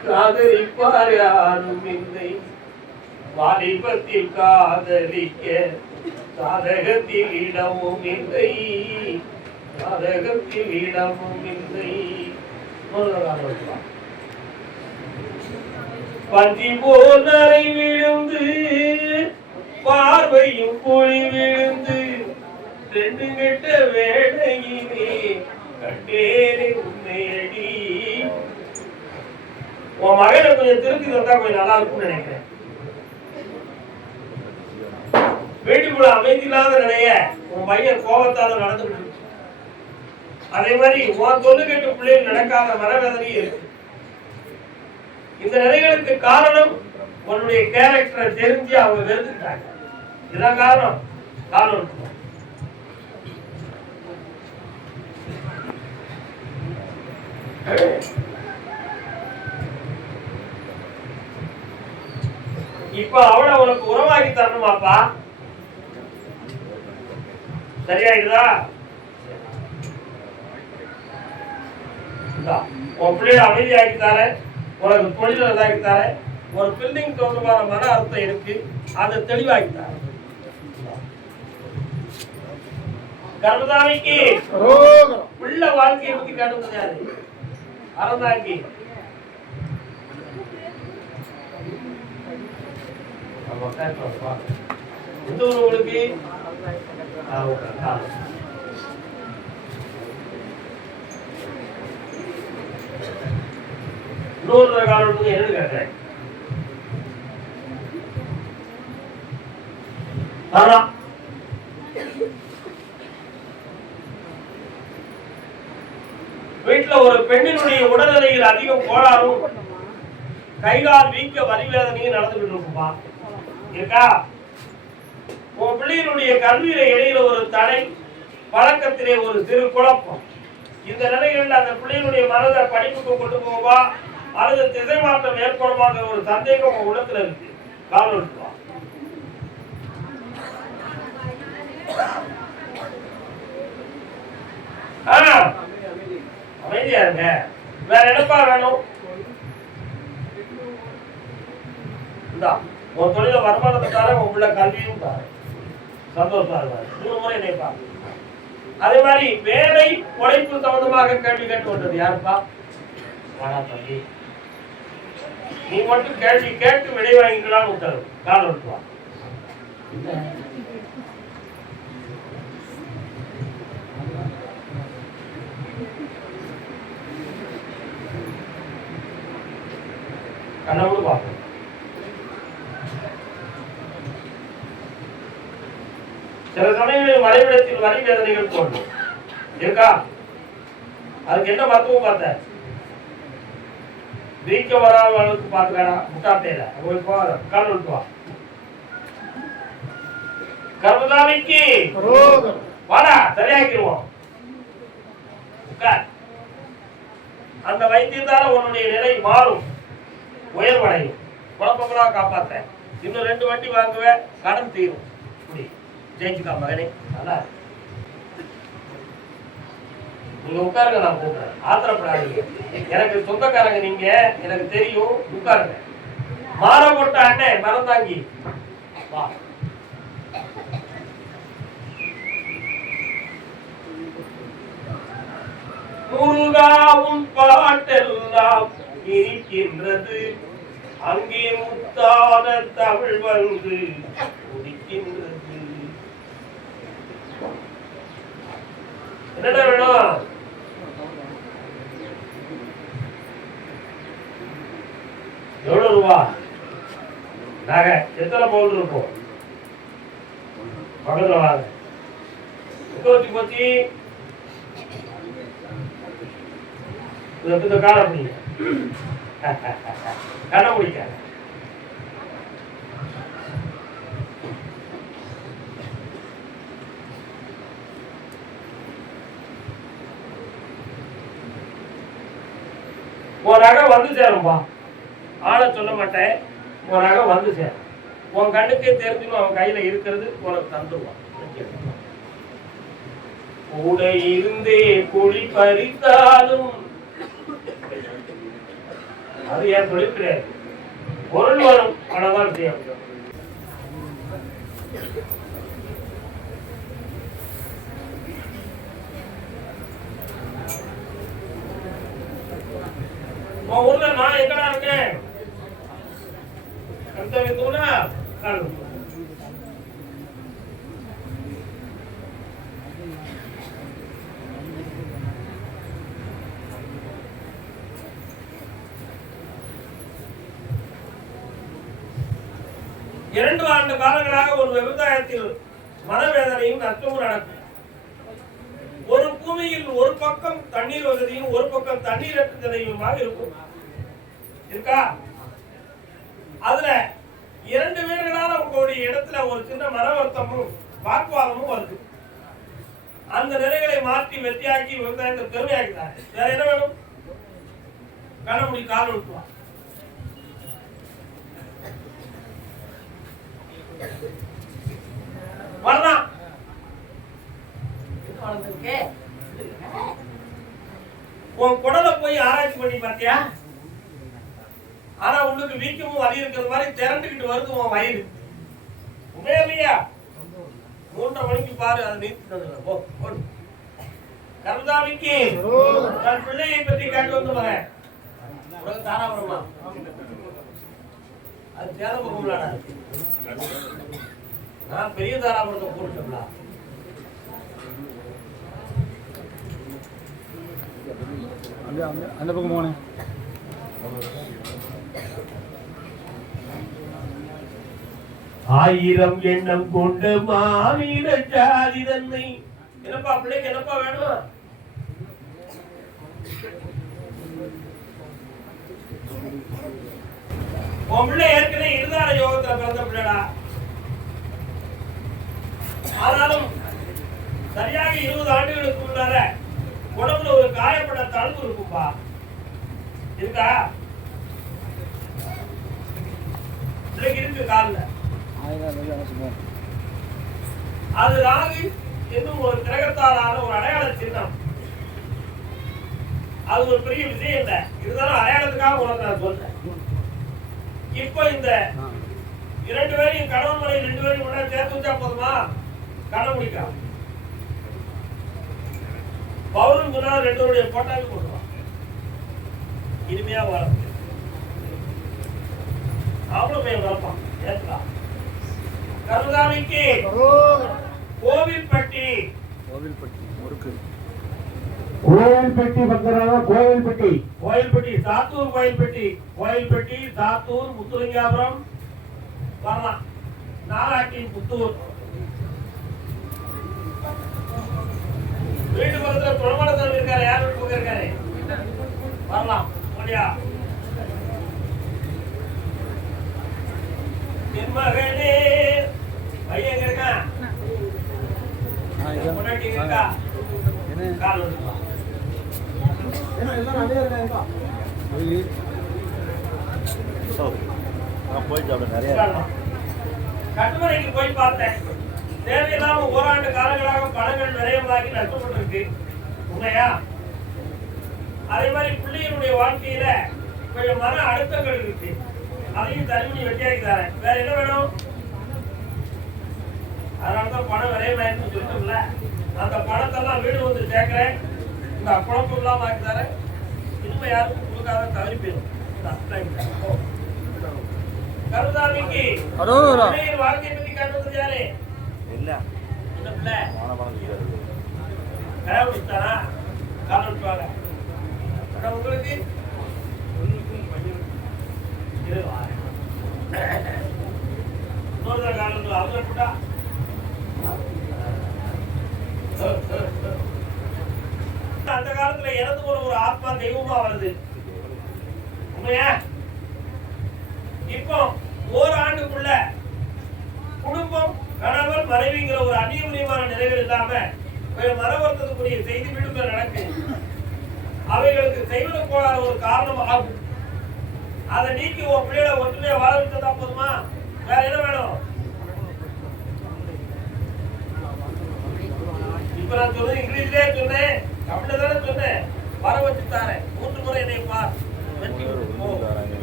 காதலிப்பார் யாரும் இல்லை. வாலிபத்தில் காதலிக்க சாதகத்தில் இடமும் இல்லை, சாதகத்தில் இடமும் இல்லை. பஞ்சி போல் நரை விழுந்து பார்வையும் புலி விழுந்து ரெண்டு கெட்ட வேடையிலே கண்டேனே உண்மையடி. உன் மகனை கொஞ்சம் திருப்பி தந்தா கொஞ்சம் நல்லா இருக்கும்னு நினைக்கிறேன். வீட்டுக்குள்ள அமைதி இல்லாத நிலைய உன் பையன் கோபத்தால நடந்துட்டு, அதே மாதிரி உன் தொண்ணு கேட்டு பிள்ளைகள் நடக்காத மனவேதனையும் இருக்கு. இந்த நிலைகளுக்கு காரணம் உன்னுடைய கேரக்டரை தெரிஞ்சு அவங்க வெறுத்துட்டாங்க. இதான் காரணம். காரணம் இப்ப அவளை உனக்கு உறவாக்கி தரணுமாப்பா? சரியாயிடுதா? உன் பிள்ளைய அமைதியாக்கி தர, உனக்கு தொழில் நல்லாக்கி தர, ஒரு பில்டிங் தொடர்பான மன அர்த்தம் இருக்கு, அதை தெளிவாக்கி தர. கர்மதாமிக்கு உள்ள வாழ்க்கையை பத்தி காட்டுவது யாரு? அறந்தாங்கி. எந்த ஊர் உங்களுக்கு? இன்னொரு காலம் என்னன்னு கேட்டேன். வீட்டுல ஒரு பெண்ணினுடைய உடல்நிலையில் அதிகம் கோளாறும் கைகால் வீக்க வலிவேதனையும் நடந்துகிட்டு இருக்குப்பா. இருக்கா? உன் பிள்ளையினுடைய கல்வியில இடையில ஒரு தடை, பழக்கத்திலே ஒரு சிறு குழப்பம். இந்த நிலைகளில் அந்த பிள்ளையினுடைய மனதை படிப்புக்கு கொண்டு போவா அல்லது திசை மாற்றம் ஏற்படுமாங்கிற ஒரு சந்தேகம் உன் உள்ளத்துல இருக்கு. காலம் அமைதியா இருங்க. வேற என்னப்பா வேணும்? உன் தொழில வருமானத்தை தார, உன் பிள்ளை கல்வியும் தார, சந்தோஷமா இருவாரு. 3 முறை என்னைப்பா. அதே மாதிரி வேலை உழைப்பு சம்பந்தமாக கேள்வி கேட்டு வந்தது யாருப்பா? வாடா தம்பி, நீ மட்டும் கேள்வி கேட்டு விடை வாங்கிக்கலாம்னு உத்தரவு. கால் விட்டுவா. கண்ணோடு பார்ப்போம். சில சமயங்களில் வரைவிடத்தில் வரி வேதனைகள் தோன்றும். இருக்கா? அதுக்கு என்ன மருத்துவம் பார்த்த? வீக்க வராத அளவுக்கு பார்த்துக்கடா. முட்டாட்டையில கால் விட்டுவா. கர்மதாமிக்கு வாடா, சரியாக்கிடுவோம். அந்த வைத்தியத்தால உன்னுடைய நிலை மாறும், உயர்வடையும். குழப்பங்களா காப்பாத்த. இன்னும் 2 வண்டி வாங்குவேன், கடன் தீரும். ஜெயிச்சுக்கா மகனே. நல்லா நீங்க உட்காருங்க, நான் கூப்பிடுறேன். ஆத்திரப்படாதீங்க. எனக்கு சொந்தக்காரங்க நீங்க, எனக்கு தெரியும். உட்காருங்க. மாற போட்ட அண்ணன் மறந்தாங்கி வா. முருகாவும் பாட்டெல்லாம் இருக்கின்றது, அங்கே முத்தான தமிழ் வந்து குடிக்கின்றது. என்னடா வேணும்? எவ்வளவு ரூபா நகை? எத்தனை பவுன் இருக்கும்? பக்கத்துல வாங்க. போச்சு போச்சு. இந்த காலை பிடிங்க, கண்ணை பிடிக்க. உன் நகை வந்து சேரும்பா. ஆளை சொல்ல மாட்டேன். உன் நகை வந்து சேரும். உன் கண்ணுக்கே தெரிஞ்சுடும் அவன் கையில இருக்கிறது. உனக்கு தந்துடுவான். கூட இருந்தே குழி பறித்தாலும் அது ஏன் தொழில் கிடையாது. பொருள் வரும், அவ்வளவுதான் செய்ய முடியும். ஊர்ல நான் எங்கடா இருக்கேன்? இரண்டு ஆண்டு காலங்களாக ஒரு விவசாயத்தில் மனவேதனையும் நஷ்டமும் நடக்கும். ஒரு பூமியில் ஒரு பக்கம் தண்ணீர் வசதியும் ஒரு பக்கம் தண்ணீரற்ற நிலையுமாக இருக்கும். இருக்கா? அதுல 2 பேர்களால உங்களுடைய இடத்துல ஒரு சின்ன மன வருத்தமும் வாக்குவாதமும் வருது. அந்த நிலைகளை மாற்றி வெற்றியாக்கி விவசாயத்தை பெருமையாக்கிட்டாங்க. வேற என்ன வேணும்? கண்ணமுடி கால் விட்டுவான். வரலாம். உன் குடலை போய் ஆராய்ச்சி பண்ணி பார்த்தியா? ஆனா உங்களுக்கு வீக்கமும் வலி இருக்கிற மாதிரி திரண்டுகிட்டு வருது உன் வயிறு. உண்மையா? 3:30 மணிக்கு பாரு, அதை நீத்து கருதாமிக்கு தன் பிள்ளையை பற்றி கேட்டு வந்து வரேன். உனக்கு தாராபுரமா? அது சேதமுகம்லாடா. நான் பெரிய தாராபுரத்தை போட்டுட்டோம்ல. அந்த பக்கம் போனேன். ஆயிரம் எண்ணம் கொண்ட மாவீர ஜாதி தன்னை. என்னப்பா பிள்ளைக்கு என்னப்பா வேணும்? உன் பிள்ளை ஏற்கனவே இருதார யோகத்துல பிறந்த பிள்ளைடா. ஆனாலும் சரியாக 20 ஆண்டுகளுக்கு முன்னால உடம்புல ஒரு காயப்பட்ட தழும்பு இருக்கும்பா. இருக்கா? இருக்கு கால்ல. அது ராகு என்னும் ஒரு கிரகத்தாலான ஒரு அடையாள சின்னம். அது ஒரு பெரிய விஷயம் இல்லை. இருந்தாலும் அடையாளத்துக்காக உனக்கு நான் சொல்றேன். இப்ப இந்த 2 பேரையும் கணவன் மனைவி 2 பேரையும் முன்னாடி சேர்த்து வச்சா போதுமா? கண்ண முடிக்கலாம். பௌர்ணமி முன்னாள் 2 பேருடைய போட்டாவே கொடுக்கலாம். இனிமையா வளர்ப்பு அவ்வளவு பையன் வளர்ப்பான். ஏற்கலாம். கருதாமிக்கு கோவில்பட்டி கோயில்பட்டி சாத்தூர் கோயில்பட்டி சாத்தூர் முத்துலிங்காபுரம் வரலாம். நாராட்டி புத்தூர் வீட்டு பக்கத்துல பிரமாணத்தில் இருக்காரு. யார் வீட்டு பக்கம் இருக்காரு? வரலாம். முடியா என் மகனே பையன் இருக்கான். முன்னாடி இருக்கா? கால் கட்டுமனைக்கு போய் பார்த்தேன். தேவையில்லாம ஓராண்டு காலங்களாக பணங்கள் விரயமாகி நஷ்டப்பட்டிருக்கு. உண்மையா? அதே மாதிரி பிள்ளைகளுடைய வாழ்க்கையில கொஞ்சம் மன அழுத்தங்கள் இருக்கு. அதையும் தனிமணி வெட்டியாக்கி தரேன். வேற என்ன வேணும்? அதனாலதான் பணம் விரயமாயிருன்னு சொல்லிட்டோம்ல. அந்த பணத்தெல்லாம் வீடு வந்து சேர்க்கிறேன். இந்த குழப்பம் இல்லாம ஆக்கி தரேன். இனிமே யாருக்கும் கொடுக்காத தவறி போயிடும். கருதாமிக்கு வாழ்க்கையை பத்தி கேட்டது யாரு? உங்களுக்கு அந்த காலத்துல இறந்து போன ஒரு ஆத்மா தெய்வமா வருது. உண்மையா? இப்போ ஓராண்டுக்குள்ள குடும்பம் கணவர் மனைவிங்கிற ஒரு அந்நியமான நிலைகள் இல்லாம மனவர்த்தத்துக்குரிய செய்தி வீடுகள் நடக்கு. அவைகளுக்கு செய்வன கோளாறு ஒரு காரணம் ஆகும். அதை நீக்கி உன் பிள்ளைகளை ஒற்றுமையா வாழ விட்டதா போதுமா? வேற என்ன வேணும்? இப்ப நான் சொன்னது இங்கிலீஷ்லயே சொன்னேன், தமிழ்ல தானே சொன்னேன். வர வச்சு தாரேன். 3 முறை என்னை பார். வெற்றி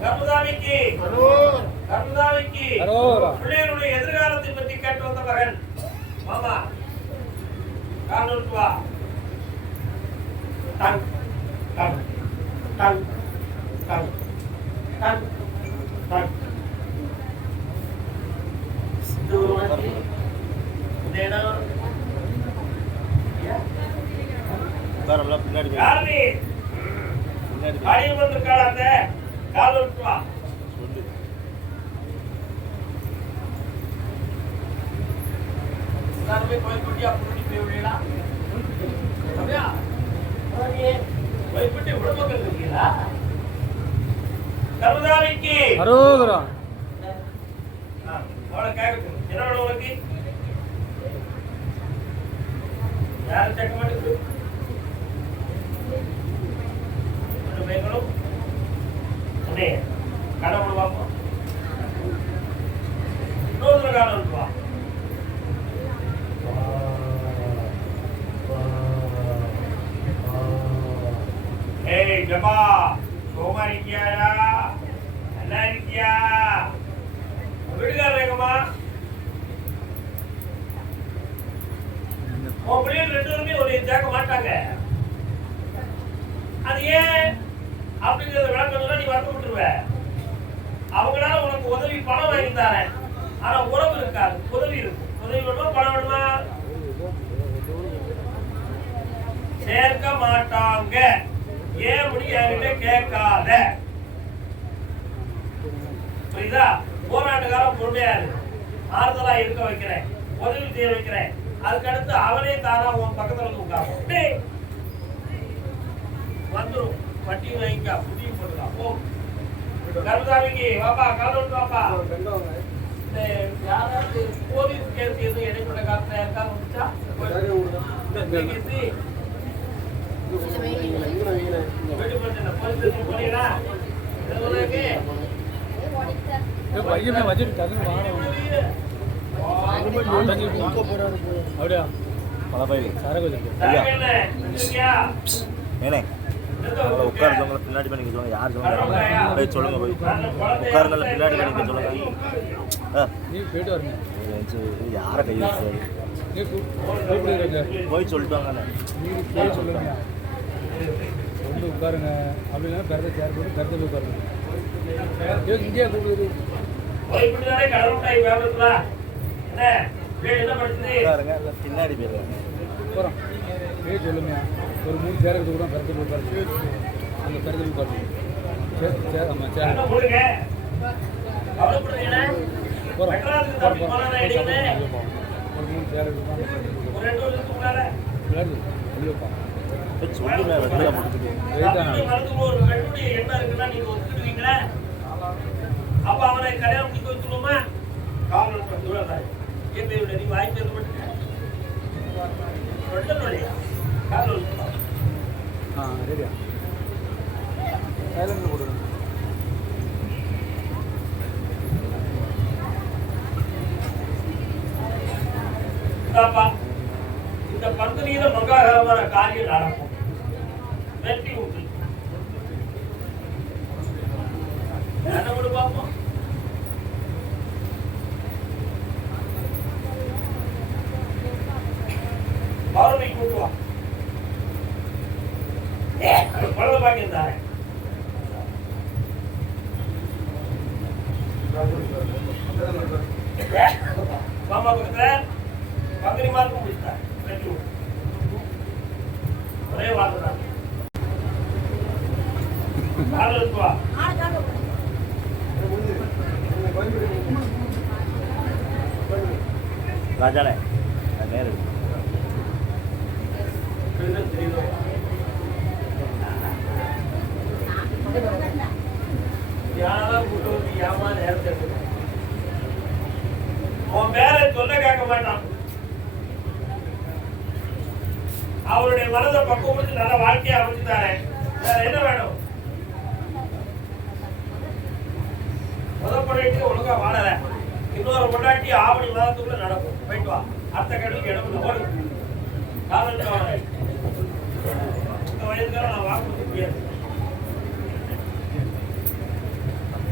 கர்மசாமிக்கு கர்மசாமிக்கு பிள்ளைகளுடைய எதிர்காலத்தை பற்றி கேட்டு வந்த மகன் மாமா காரணம் வா tongue tongue tongue tongue tongue tongue பின்னாடி வந்திருக்காள கால விட்டு வா கோயில் குட்டி அப்படி போய் விடா அப்படியா கோயில் குட்டி உடம்புகள் இருக்கீங்களா கர்மசாமிக்கு அரோகரா கேட்கட்டும் என்ன வேணும் உனக்கு யாரும் செக்க மாட்டேங்குது பயங்களும் அண்ணே கடவுள் பார்ப்போம் இன்னொரு காலம் வா ஏய் ஜபா சோமா இருக்கியாடா நல்லா இருக்கியா வீடுகார வேகமா உன் பிள்ளைகள் 2 பேருமே ஒரு சேர்க்க மாட்டாங்க அது ஏன் அப்படிங்கிறத விளக்கம் நீ வரட்டு விட்டுருவ அவங்களால உனக்கு உதவி பணம் வாங்கி தரேன் ஆனா உறவு இருக்காது உதவி இருக்கும் உதவி வேணுமா பணம் வேணுமா சேர்க்க மாட்டாங்க ஏன் முடி என்கிட்ட கேட்காத புரியுதா போராட்டக்காரன் பொறுமையா இருக்கு ஆறுதலா இருக்க வைக்கிறேன் உதவி செய்ய வைக்கிறேன் அதுக்கடுத்து அவனே தானா உன் பக்கத்துல வந்து உட்காரும் வந்துடும் பட்டி வாங்கிக்கா புதிய போட்டுக்கா போ கருதாமிக்கு வாப்பா காலோடு வாப்பா இந்த யாராவது போலீஸ் கேஸ் எதுவும் இடைப்பட்ட காலத்துல யாருக்கா வந்துச்சா வீட்டு போட்டு போலீஸ் போனீங்களா பையன் வச்சுட்டு டக்குனு அப்படியா மழை பயிர் சரக்கு வச்சிருக்கேன் ஏனே அவங்கள உட்காருங்க பின்னாடி பண்ணி சொல்லுங்க யார் சொல்லுங்க போய் சொல்லுங்க போய் உட்காருங்கள பின்னாடி பண்ணி சொல்லுங்க நீ போயிட்டு வரணும் யாரை கை வச்சு நீ கூப்பிடுங்க போய் சொல்லிட்டு வாங்கண்ணே நீ போய் சொல்லுங்க வந்து உட்காருங்க அப்படின்னா கருத்தை சேர் போட்டு கருத்தை போய் உட்காருங்க இங்கேயே கூப்பிடுது பின்னாடி போயிருங்க போகிறோம் போய் சொல்லுங்க ஒரு 3 சேர் எடுத்து கூட கருத்தை போய் உட்காரு அந்த கருத்தை போய் உட்காரு சேர் ஆமாம் சேர் போகிறோம் ஒரு 3 சேர் எடுத்து வெளியப்பா சொல்லுங்க வெள்ளையா போட்டுக்கிட்டு அப்ப அவனை கல்யாணம் முடிக்க வச்சுருவோமா காவல் நீ வாய்ப்பு ரெடியா சைலண்ட் போடுங்க இந்த பந்தனியில மங்களகரமான காரியம் நடக்கும் வெற்றி உண்டு என்ன கூட பார்ப்போம் பௌர்ணமி கூட்டுவான் குழந்தை பாக்கியம் தாரேன் மாமா பக்கத்துல பங்குனி மாதம் முடித்தார் வெற்றி ஒரே வார்த்தை தான் ராஜானே நேரு உன் பேரை சொல்ல கேட்க மாட்டான். அவருடைய மனதை பக்குவப்படுத்தி நல்ல வாழ்க்கையை அமைச்சுட்டாரே, என்ன வேணும்? முதற்படைக்கு ஒழுங்கா வாழல, இன்னொரு கொண்டாட்டி ஆவணி மாதத்துக்குள்ள நடக்கும். போயிட்டு வா, அடுத்த கடலுக்கு இடம் ஓடு. காதல் இந்த வயதுக்காக நான் வாக்கு முடியாது.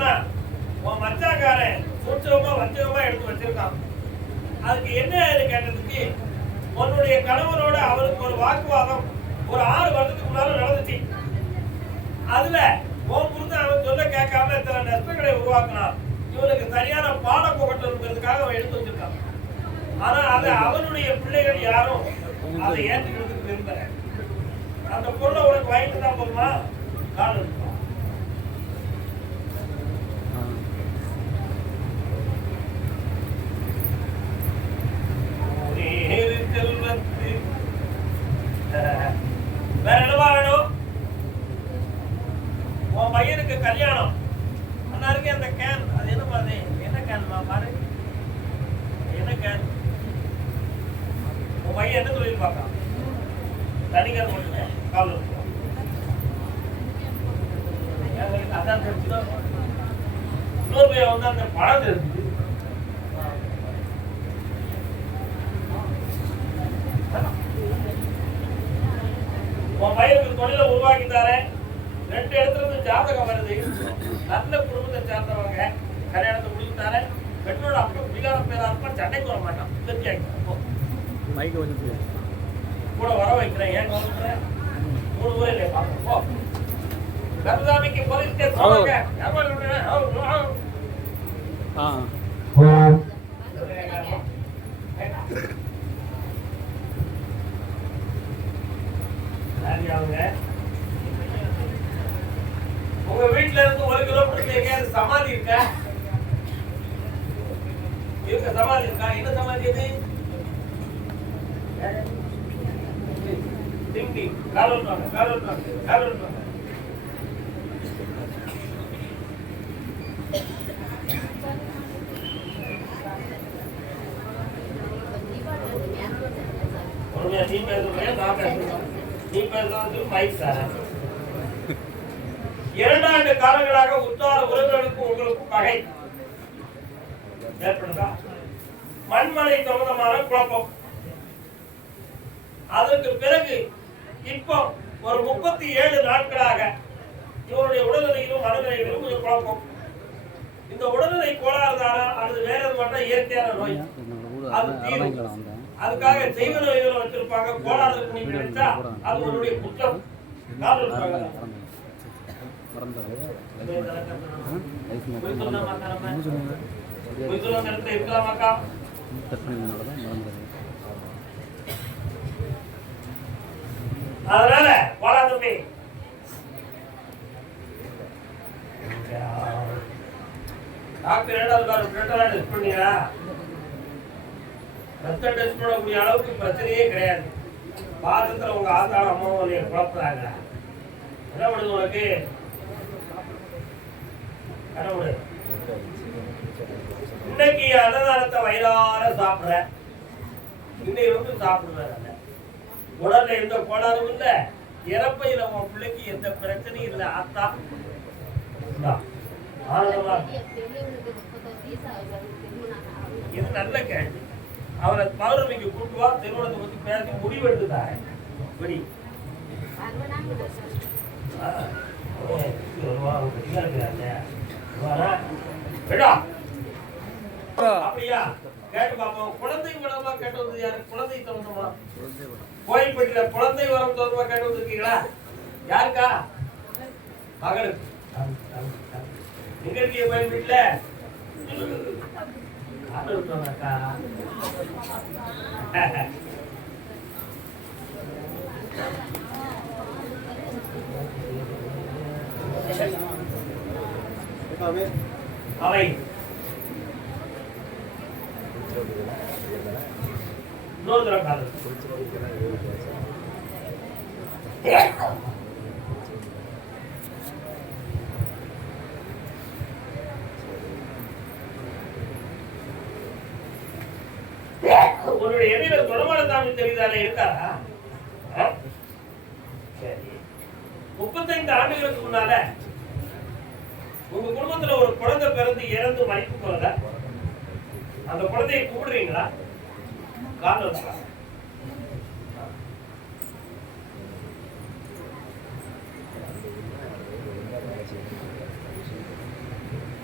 எல்லாம் உன் மச்சாக்காரன் சூட்சமா வஞ்சகமா எடுத்து வச்சிருக்கான். அதுக்கு என்ன கேட்டதுக்கு, உன்னுடைய கணவனோட அவருக்கு ஒரு வாக்குவாதம் ஒரு 6 வருஷத்துக்கு முன்னால நடந்துச்சு. அதுல உன் புரிந்து அவன் சொல்ல கேட்காம சில நஷ்டங்களை உருவாக்கினான். இவனுக்கு சரியான பாடம் புகட்டணுங்கிறதுக்காக அவன் எடுத்து வச்சிருக்கான். ஆனா அது அவனுடைய பிள்ளைகள் யாரும் அதை ஏற்றுக்கிறதுக்கு விரும்பல. அந்த பொருளை உனக்கு வாங்கிட்டு தான் போகுமா காரணம். வேற என்னவா வேணும்? உன் பையனுக்கு கல்யாணம் அண்ணாருக்கு அந்த கேன், அது என்ன மாதிரி என்ன கேன்மா பாரு, என்ன கேன்? உன் பையன் என்ன தொழில் பார்க்கலாம்? தனிக்கார் மட்டுமே காவல் அதான் தெரிஞ்சுதான். இன்னொரு பையன் வந்து அந்த படம் தெரிஞ்சு உன் பையனுக்கு தொழிலை உருவாக்கி தரேன். 2 இடத்துல இருந்து ஜாதகம் வருது. நல்ல குடும்பத்தை சேர்ந்தவங்க கல்யாணத்தை முடிச்சு தரேன். பெற்றோட அப்பா பிள்ளையார பேரா இருப்பா, சண்டைக்கு வர மாட்டான். கூட வர வைக்கிறேன். ஏன் வந்துக்கிறேன்? 3 ஊரே இல்லை பார்ப்போம். கருதாமிக்கு போலீஸ் கேஸ் சொல்லுங்க. உங்க வீட்டுல இருந்து 1 கிலோமீட்டர் எங்கேயாவது சமாதி இருக்கா? சமாதி இருக்கா? என்ன சமாதி அது? திண்டி காலூர் நீ பேசுறேன், நான் பேசுறேன். நீ பேசுறது மைக் சார். 2 ஆண்டு காலங்களாக உத்தார உறவுகளுக்கும் உங்களுக்கும் பகை ஏற்படுதா? மண்மனை சம்பந்தமான குழப்பம். அதற்கு பிறகு இப்போ ஒரு 37 நாட்களாக இவருடைய உடல்நிலையிலும் மனநிலையிலும் கொஞ்சம் குழப்பம். இந்த உடல்நிலை கோளாறுதானா அல்லது வேற மட்டும் இயற்கையான நோய்? அது தீரும். அதுக்காக செய்வ நோய்களை வச்சிருப்பாங்க. கோளாறு நீங்க நினைச்சா அது உங்களுடைய குற்றம். இருக்கலாமாக்கா? அதனால கோளாறு டாக்டர் 2வது டெஸ்ட் பண்ணீங்களா? ரத்த டெஸ்ட் பண்ணக்கூடிய அளவுக்கு பிரச்சனையே கிடையாது. பாதத்துல உங்க ஆத்தான அம்மாவும் குழப்பறாங்க. என்ன பண்ணுது உனக்கு? கடவுள் இன்னைக்கு அன்னதானத்தை வயிறார சாப்பிடுற, இன்னைக்கு வந்து சாப்பிடுவேன். உடல்ல எந்த கோளாறும் இல்ல, இறப்பையில உன் பிள்ளைக்கு எந்த பிரச்சனையும் இல்லை. ஆத்தா ஆனந்தமா இது நல்ல கேள்வி. அவரை பௌர்ணமிக்கு கூட்டுவா, திருமணத்தை பத்தி பேசி முடிவெடுத்துட்டாரு. அப்படியா? கேட்டு பாப்போம். குழந்தை வளமா கேட்டு வந்தது யாரு? குழந்தை சம்பந்தமா கோயில்பட்டியில குழந்தை வரம் தொடர்பா கேட்டு வந்திருக்கீங்களா? யாருக்கா? மகளுக்கு. எங்க இருக்கீங்க கோயில்பட்டியில? அவை இன்னொரு தடவை காது உன்னுடைய எதிர தொடமான சாமி தெரியுதானே? இருக்காரா? சரி. 35 ஆண்டுகளுக்கு முன்னால உங்க குடும்பத்துல ஒரு குழந்தை பிறந்து இறந்து மறிப்பு போறத அந்த குழந்தையை கூப்பிடுறீங்களா? காரணம்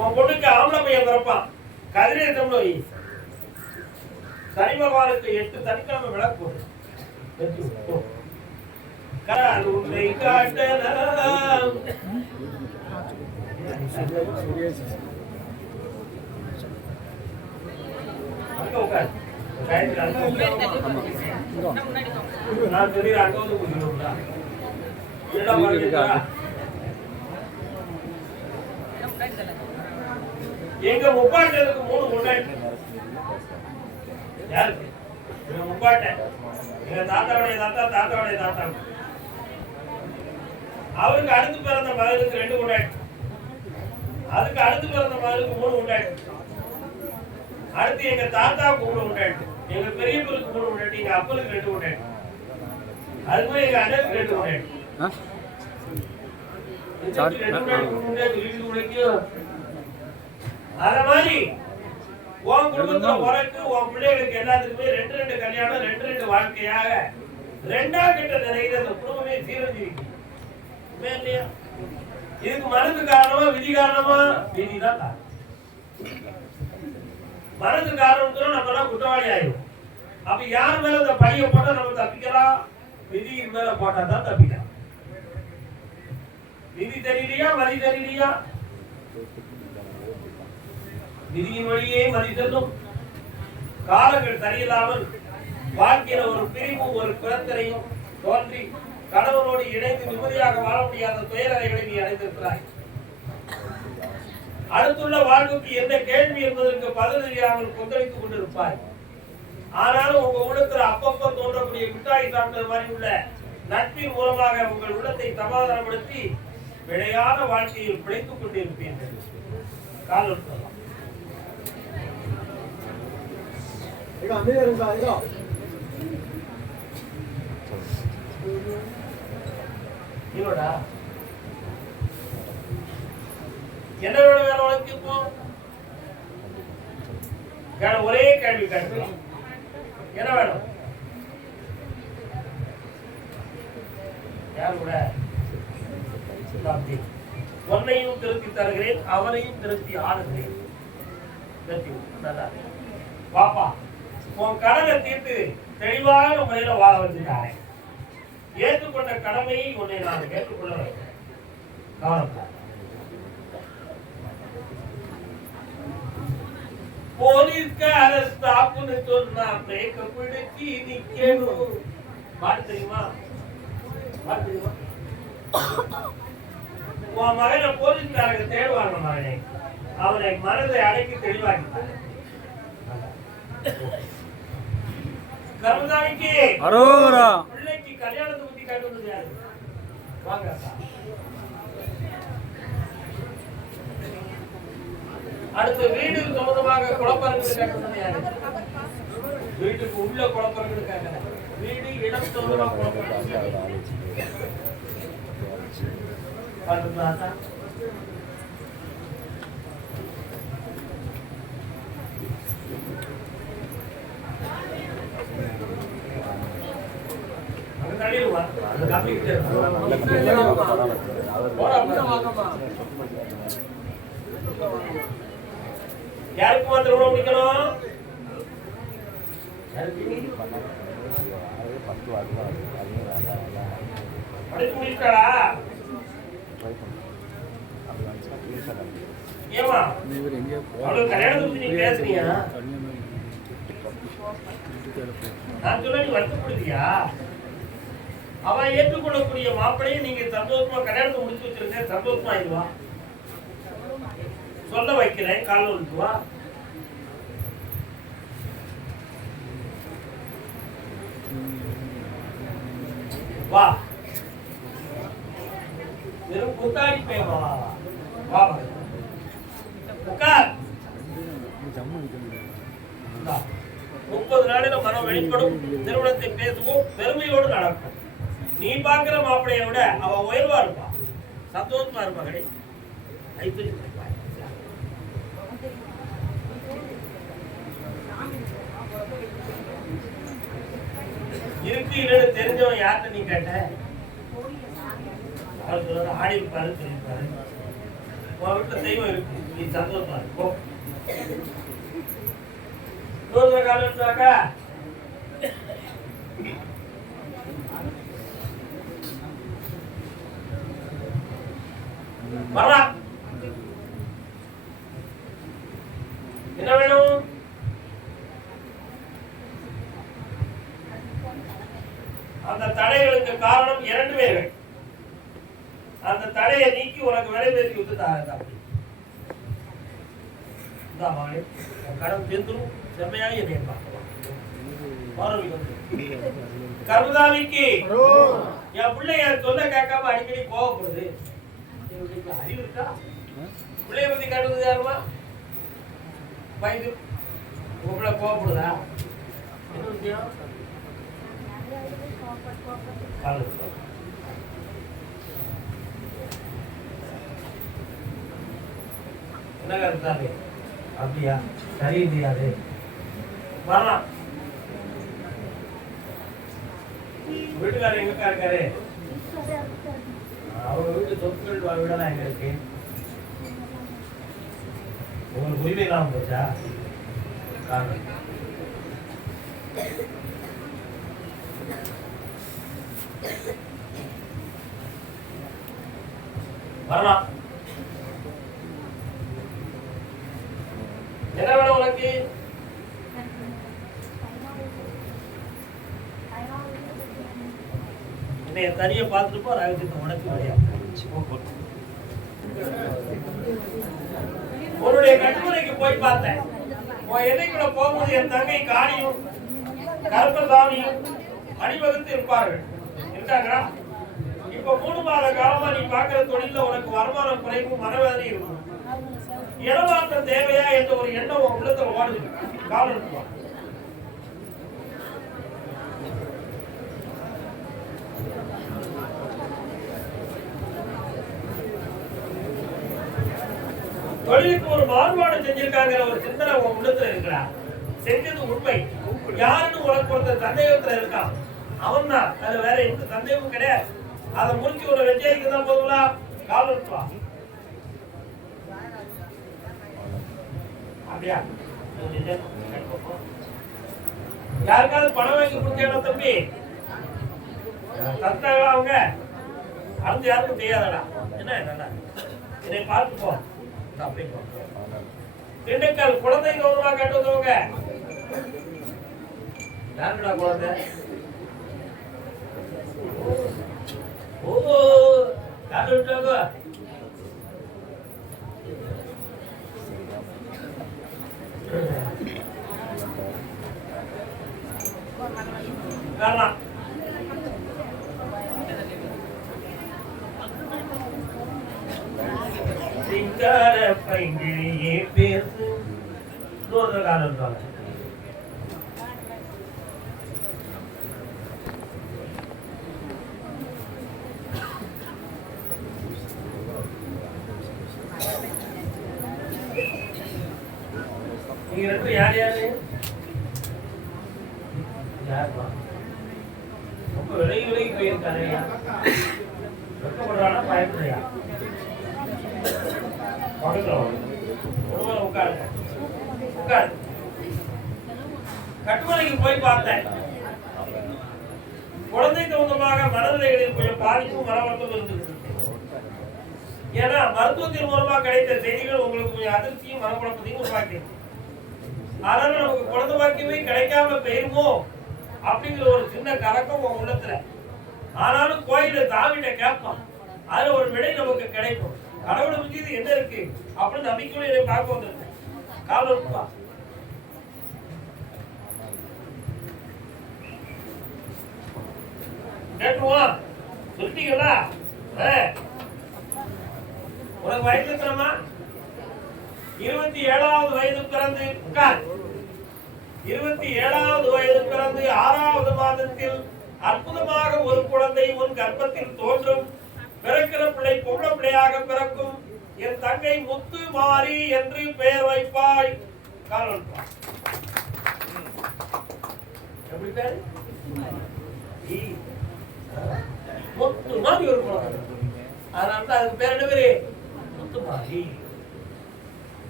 உன் பொண்ணுக்கு ஆம்பளை பையன் பிறப்பான். கதிரேசம்னு வை. சனி பகவானுக்கு 8 சனிக்கிழமை விளக்கு போடு. கருணை காட்டலாம். அங்க உட்கார். நான் தெரியுது அங்க வந்து குடிக்கணும்டா. என்னடா பண்ணுறா? எங்க முப்பாட்டனுக்கு 3 கொண்டாடி. யாருக்கு? எங்க முப்பாட்டன். எங்க தாத்தாவுடைய தாத்தா, தாத்தாவுடைய தாத்தா. அவருக்கு அடுத்து பிறந்த மகனுக்கு 2 கொண்டாடி. அதுக்கு அடுத்து பிறந்த மகனுக்கு 3 கொண்டாடி. அடுத்து எங்க தாத்தாவுக்கு 3 கொண்டாடி. எங்க பெரியப்பருக்கு 3 கொண்டாடி. எங்க அப்பனுக்கு 2 கொண்டாடி. அதுக்கு எங்க அண்ணனுக்கு 2 கொண்டாடி. அத மாதிரி உன் குடும்பத்துல உனக்கு உன் பிள்ளைகளுக்கு எல்லாத்துக்குமே 2 கல்யாணம் 2 வாழ்க்கையாக 2ஆம் கிட்ட நிறைய அந்த குடும்பமே சீரழிஞ்சிருக்கு. இதுக்கு மனது காரணமா விதி காரணமா? விதிதான் காரணம். மனது காரணம் நம்ம எல்லாம் குற்றவாளி ஆயிடும். அப்ப யார் மேல இந்த பைய போட்டா நம்ம தப்பிக்கலாம்? விதியின் மேல போட்டா தான் தப்பிக்கலாம். விதி தெரியலையா வழி தெரியலையா? விதியின் வழியே மதி செல்லும். காலங்கள் சரியில்லாமல் வாழ்க்கையில ஒரு பிரிவும் ஒரு பிறத்தரையும் தோன்றி கணவனோடு இணைந்து நிம்மதியாக வாழ முடியாத துயரறைகளை நீ அடைந்திருக்கிறாய். அடுத்துள்ள வாழ்வுக்கு எந்த கேள்வி என்பதற்கு பதில் தெரியாமல் கொந்தளித்துக் கொண்டிருப்பாய். ஆனாலும் உங்க உள்ளத்துல அப்பப்ப தோன்றக்கூடிய மிட்டாய் சாப்பிட்ட மாதிரி உள்ள நட்பின் மூலமாக உங்கள் உள்ளத்தை சமாதானப்படுத்தி விளையாத வாழ்க்கையில் பிழைத்துக் கொண்டிருப்பீர்கள். காலம் என்ன வேணும் வேலை உனக்கு? இப்போ ஒரே கேள்வி கேட்கலாம். என்ன வேணும்? யார் கூட? உன்னையும் திருத்தி தருகிறேன், அவனையும் திருத்தி ஆடுகிறேன். பாப்பா உன் கடனை தீர்த்து தெளிவான முறையில வாழ வச்சுட்டாரே. ஏற்றுக்கொண்ட கடமையை உன்னை நான் ஏற்றுக்கொள்ள வைக்கிறேன். கவனம். போலீஸ்கார ஸ்டாப்னு சொன்னா பிரேக்க பிடிச்சி நிக்கணும். பாட்டு தெரியுமா? பாட்டு தெரியுமா? உன் மகனை போலீஸ்காரங்க தேடுவாங்க. மகனை அவனை மனதை அடக்கி தெளிவாக்கிட்டாங்க. கருணாநிதிக்கு அரோரா பிள்ளைக்கு கல்யாணத்தை பத்தி கேட்டது யாரு? வாங்க. அடுத்த வீடு சம்பந்தமாக குழப்பங்கள் கேட்டது யாரு? வீட்டுக்கு உள்ள குழப்பங்கள் கேட்கல. வீடு இடம் சம்பந்தமாக குழப்பங்கள். யாருக்கு மாத்திரம் முடிக்கணும்? படிச்சு முடிச்சாடா? ஏமா அவளுக்கு கல்யாணத்தை பத்தி நீ பேசுறியா? நான் சொல்ல நீ வருத்தப்படுறியா? அவன் ஏற்றுக்கொள்ளக்கூடிய மாப்பிளையை நீங்க சந்தோஷமா கல்யாணத்தை முடிச்சு வச்சிருக்க. சந்தோஷமா ஆயிடுவா. சொல்ல வைக்கிறேன். கால விழுத்துவா. வா. வெறும் குத்தாடி பேமா. வா உட்கார். 30 நாளில மனம் வெளிப்படும். நிறுவனத்தை பேசுவோம். பெருமையோடு நடக்கும். நீ பாக்குற மாப்பிளைய விட அவ உயர்வா இருப்பா. சந்தோஷமா இருப்பா. கடை ஐஸ்வர்யம் இருக்கு. இல்லைன்னு தெரிஞ்சவன் யார்கிட்ட நீ கேட்ட? ஆடி இருப்பாரு, தெரிவிப்பாரு. உன் வீட்டுல தெய்வம் இருக்கு. நீ சந்தோஷமா போ. இன்னொரு காலம் எடுத்தாக்கா வரா. என்ன வேணும்? அந்த தடைகளுக்கு காரணம் 2 பேர்கள். அந்த தடையை நீக்கி உனக்கு வேலை பேசி விட்டுட்டாங்க. கடன் தீர்ந்துடும். செம்மையாக என்னை பார்க்கலாம். கர்மதாமிக்கு என் பிள்ளைய சொல்ல கேட்காம அடிக்கடி கோவப்படுது. அறிவு இருக்கா? பிள்ளைய பத்தி காட்டுறது யாருமா? வயது உங்க பிள்ளை கோவப்படுதா? என்ன விஷயம்? என்ன கருத்தாரு? அப்படியா? சரி இல்லையாது வரலாம். வீட்டுக்காரர் எங்கக்கா இருக்காரு? அவங்க வீட்டு சொத்துக்கள் வீடெல்லாம் எங்க இருக்கு? உங்களுக்கு உரிமை இல்லாம போச்சா? வரலாம். என்ன வேணும் உனக்கு? என்னைய தனியா பார்த்துட்டு போ. ரகசியத்தை உனக்கு வரையா உன்னுடைய கட்டுமனைக்கு போய் பார்த்தேன். உன் எல்லைக்குள்ள போகும்போது என் தங்கை காணியும் கருப்பசாமியும் அணிவகுத்து இருப்பார்கள். இருக்காங்களா? இப்ப 3 மாத காலமா நீ பார்க்கிற தொழில உனக்கு வருமானம் குறைவும் மனவேதனை இருக்கும். இடமாற்றம் தேவையா என்ற ஒரு எண்ணம் உன் உள்ளத்துல ஓடுது. காலம் இருக்குவா. தொழிலுக்கு ஒரு மாறுபாடு செஞ்சிருக்காங்க ஒரு சிந்தனை உன் உள்ளத்துல இருக்கிறா. செஞ்சது உண்மை. யாருன்னு உனக்கு ஒருத்தர் சந்தேகத்துல இருக்கான். அவன் தான். அது வேற எந்த சந்தேகமும் கிடையாது. அதை முடிச்சு ஒரு வெற்றிக்கு தான் போதுங்களா? காலம் இருக்குவா. அப்படியா? யாருக்காவது பணம் வாங்கி கொடுத்தா தம்பி? தந்தாங்களா அவங்க? அது யாருக்கும் தெரியாதடா. என்ன இதை பார்த்து போ. திண்டுக்கல் குழந்தை கௌரவமா கேட்டு வந்தவங்க யாருடா குழந்தை? ஓ யாரு விட்டாங்க? வரலாம். சிங்கார பைங்கிழியே பேசு. இன்னொரு காலம் இருக்காங்க. நீங்க 2 யார் யாரு? யாருப்பா? ரொம்ப விலகி போயிருக்காரு. வெட்கப்படுறானா பயப்படுறியா? உட்காருங்க. உட்காரு. கட்டுமனைக்கு போய் பார்த்தேன். குழந்தை சம்பந்தமாக மனநிலைகளில் கொஞ்சம் பாதிப்பும் மனவர்த்தம் இருந்தது. ஏன்னா மருத்துவத்தின் மூலமா கிடைத்த செய்திகள் உங்களுக்கு கொஞ்சம் அதிர்ச்சியும் மனக்குழப்பத்தையும் உருவாக்கியிருக்கு. அதனால நமக்கு குழந்தை பாக்கியமே கிடைக்காம போயிருமோ அப்படிங்கிற ஒரு சின்ன கலக்கம் உங்க உள்ளத்துல. ஆனாலும் கோயில தாவிட்ட கேட்பான். அதுல ஒரு விடை நமக்கு கிடைக்கும். கடவுளை பத்தி இது என்ன இருக்கு அப்படின்னு நம்பிக்கையோட இதை பார்க்க வந்திருக்கேன். காலம் இருக்குவா. கேட்டுருவோம். சொல்லிட்டீங்களா? உனக்கு வயசு எத்தனமா? 27வது வயது பிறந்து 27வது வயது பிறந்து 6வது மாதத்தில் அற்புதமாக ஒரு குழந்தை உன் கர்ப்பத்தில் தோன்றும். பிறக்கிற பிள்ளை பொம்பளை பிள்ளையாக பிறக்கும். என் தங்கை முத்து மாறி என்று பெயர் வைப்பாய். காலம் எப்படி பேரு? முத்து மாறி ஒரு குழந்தை. அதனால அதுக்கு பேர் என்ன பேரு? முத்து மாறி.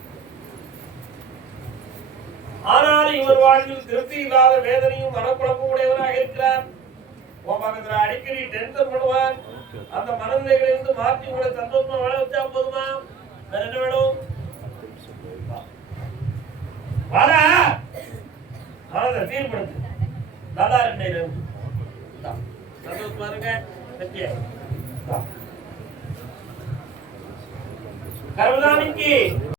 ஆனாலும் இவர் வாழ்வில் திருப்தி இல்லாத வேதனையும் மனக்குழப்பம் உடையவராக இருக்கிறார். உன் பக்கத்துல அடிக்கடி டென்ஷன் பண்ணுவார். அந்த மனநிலைகளிலிருந்து மாற்றி உங்களை சந்தோஷமா வாழ வச்சா போதுமா? வேற என்ன வேணும்? வாடா மனதை தீர்ப்படுத்து. நல்லா இருக்கு சந்தோஷமா இருங்க. கருவதானிக்கு